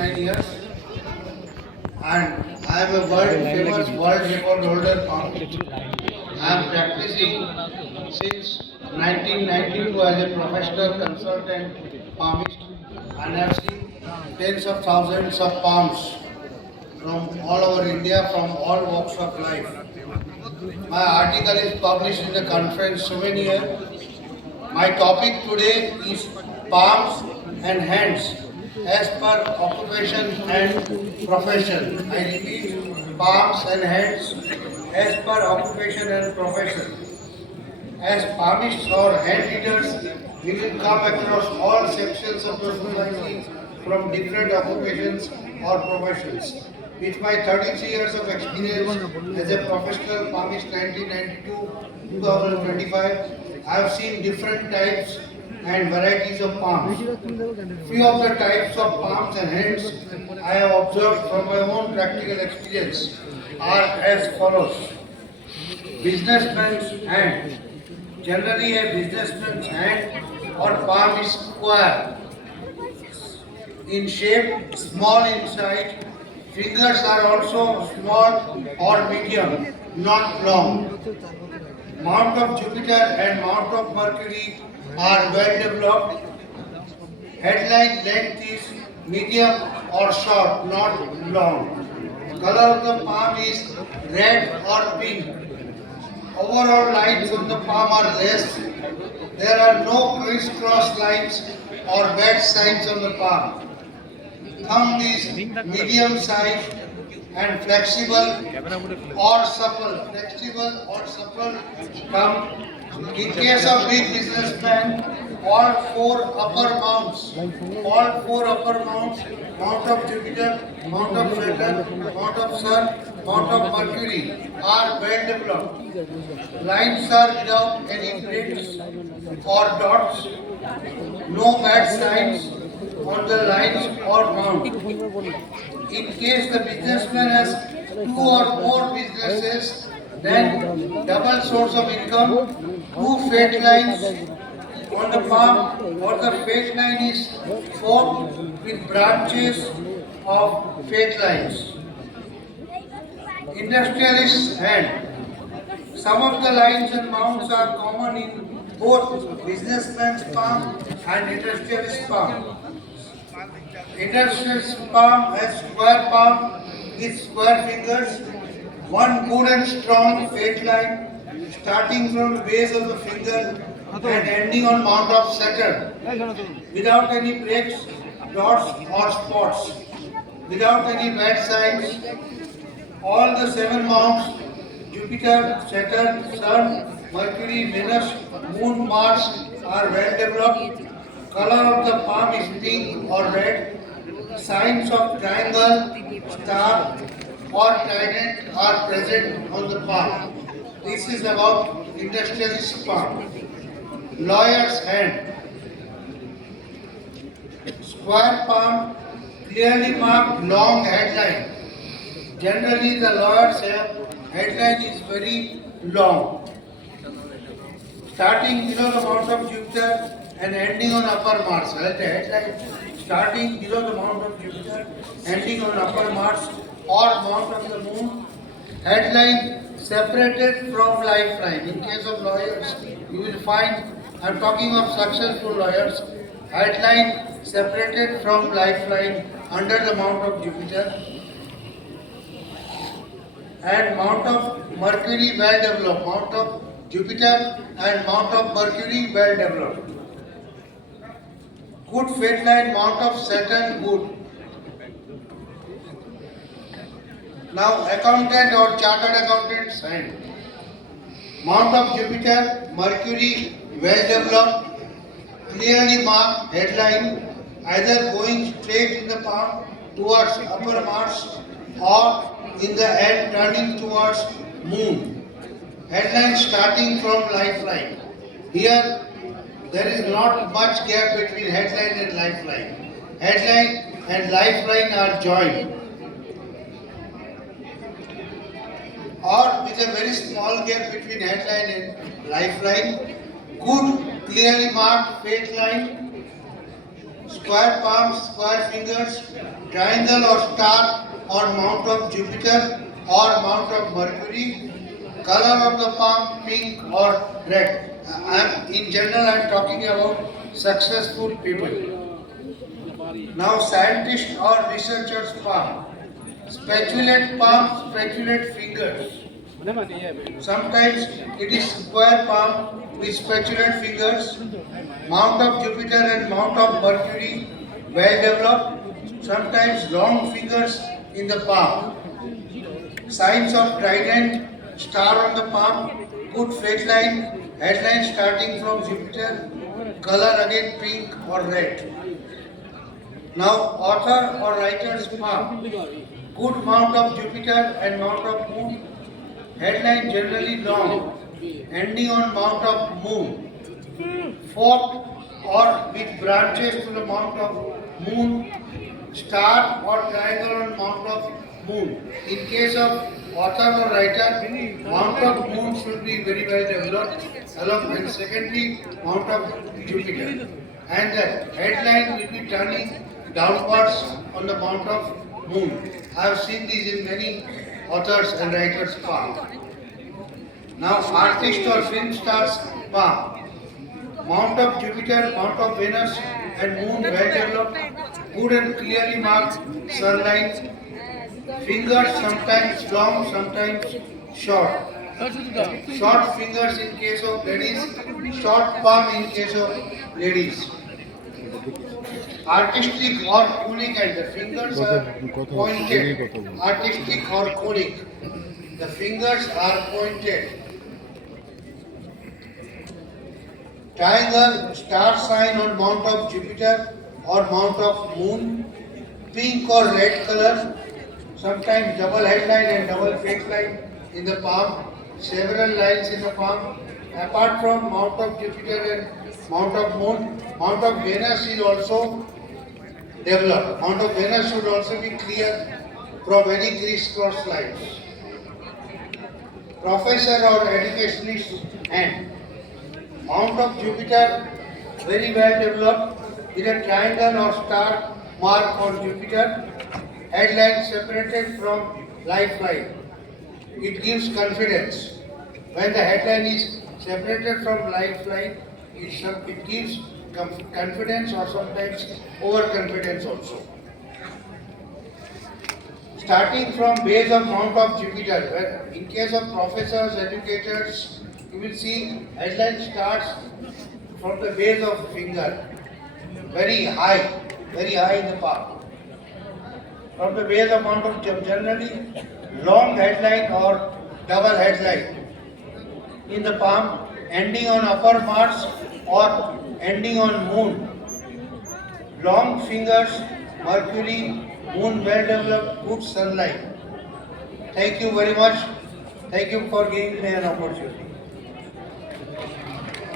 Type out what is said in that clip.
29 years and I am a world famous world record holder palmist. I am practicing since 1992 as a professional consultant palmist and I have seen tens of thousands of palms from all over India from all walks of life. My article is published in the conference Souvenir. My topic today is palms and hands as per occupation and profession. I repeat, palms and hands as per occupation and profession. As palmists or hand leaders, we will come across all sections of the society from different occupations or professions. With my 33 years of experience as a professional palmist 1992-2025, I have seen different types and varieties of palms. Few of the types of palms and hands I have observed from my own practical experience are as follows. Businessman's hand. Generally a businessman's hand or palm is square in shape, small in size. Fingers are also small or medium, not long. Mount of Jupiter and Mount of Mercury are well developed. Headline length is medium or short, not long. Color of the palm is red or pink. Overall lines on the palm are less. There are no crisscross lines or bad signs on the palm. Thumb is medium size and flexible or supple. Flexible or supple thumb. In case of big businessman, all four upper mounts, Mount of Jupiter, Mount of Saturn, Mount of Sun, Mount of Mercury are well developed. Lines are without any breaks or dots, no bad signs on the lines or mount. In case the businessman has two or more businesses, then double source of income, two fate lines on the palm or the fate line is formed with branches of fate lines. Industrialist's hand. Some of the lines and mounts are common in both businessman's palm and industrialist's palm. Industrialist's palm has square palm with square fingers, one good and strong fate line starting from the base of the finger and ending on Mount of Saturn, without any breaks, dots or spots, without any bad signs. All the seven mounts, Jupiter, Saturn, Sun, Mercury, Venus, Moon, Mars are well developed. Color of the palm is pink or red. Signs of triangle, star or trident are present on the palm. This is about industrialist palm. Lawyer's hand. Square palm, clearly marked long headline. Generally the lawyer's headline is very long. Starting below the Mount of Jupiter and ending on upper Mars. The headline starting below the Mount of Jupiter, ending on upper Mars or Mount of the Moon. Headline separated from lifeline. In case of lawyers, you will find, I am talking of successful lawyers, headline separated from lifeline under the Mount of Jupiter and Mount of Mercury well developed. Mount of Jupiter and Mount of Mercury well developed. Good fate line, Mount of Saturn good. Now accountant or chartered accountant's hand. Mount of Jupiter, Mercury well developed, clearly marked headline, either going straight in the palm towards upper Mars or in the end turning towards Moon. Headline starting from lifeline. Here there is not much gap between headline and lifeline. Headline and lifeline are joined. Or with a very small gap between headline and lifeline. Good, clearly marked fate line. square palms, square fingers, triangle or star on mount of Jupiter or mount of Mercury, color of the palm pink or red. In general I am talking about successful people. Now scientists or researchers palm. Spatulate palm, spatulate fingers. Sometimes it is square palm with spatulate fingers. Mount of Jupiter and mount of Mercury well developed. Sometimes long fingers in the palm. Signs of trident, star on the palm, good fate line, headline starting from Jupiter, color again pink or red. Now author or writer's palm, good mount of Jupiter and mount of moon, headline generally long, ending on mount of moon, forked or with branches to the mount of moon, star or triangle on mount of moon. In case of author or writer, mount of moon should be very well developed, along and secondly, mount of Jupiter. And the headline will be turning downwards on the mount of moon. I have seen these in many authors and writers' palm. Now, artist or film stars palm. Mount of Jupiter, mount of Venus and moon well developed, good and clearly marked sunlight. Fingers sometimes long, sometimes short. Short fingers in case of ladies, short palm in case of ladies. Artistic or conic and the fingers are pointed. Artistic or conic. The fingers are pointed. Triangle, star sign on mount of Jupiter or mount of moon. Pink or red color. Sometimes double headline and double face line in the palm. Several lines in the palm. Apart from mount of Jupiter and mount of moon, mount of Venus is also developed. Mount of Venus should also be clear from any criss-cross lines. Professor or educationist hand. Mount of Jupiter very well developed with a triangle or star mark on Jupiter. Headline separated from lifeline. It gives confidence. When the headline is separated from lifeline, it gives confidence or sometimes overconfidence also. Starting from base of mount of Jupiter, where in case of professors, educators, you will see headline starts from the base of finger, very high in the palm. From the base of mount of generally long headline or double headline in the palm, ending on upper Mars or ending on moon. Long fingers, Mercury, moon well developed, good sunlight. Thank you very much. Thank you for giving me an opportunity.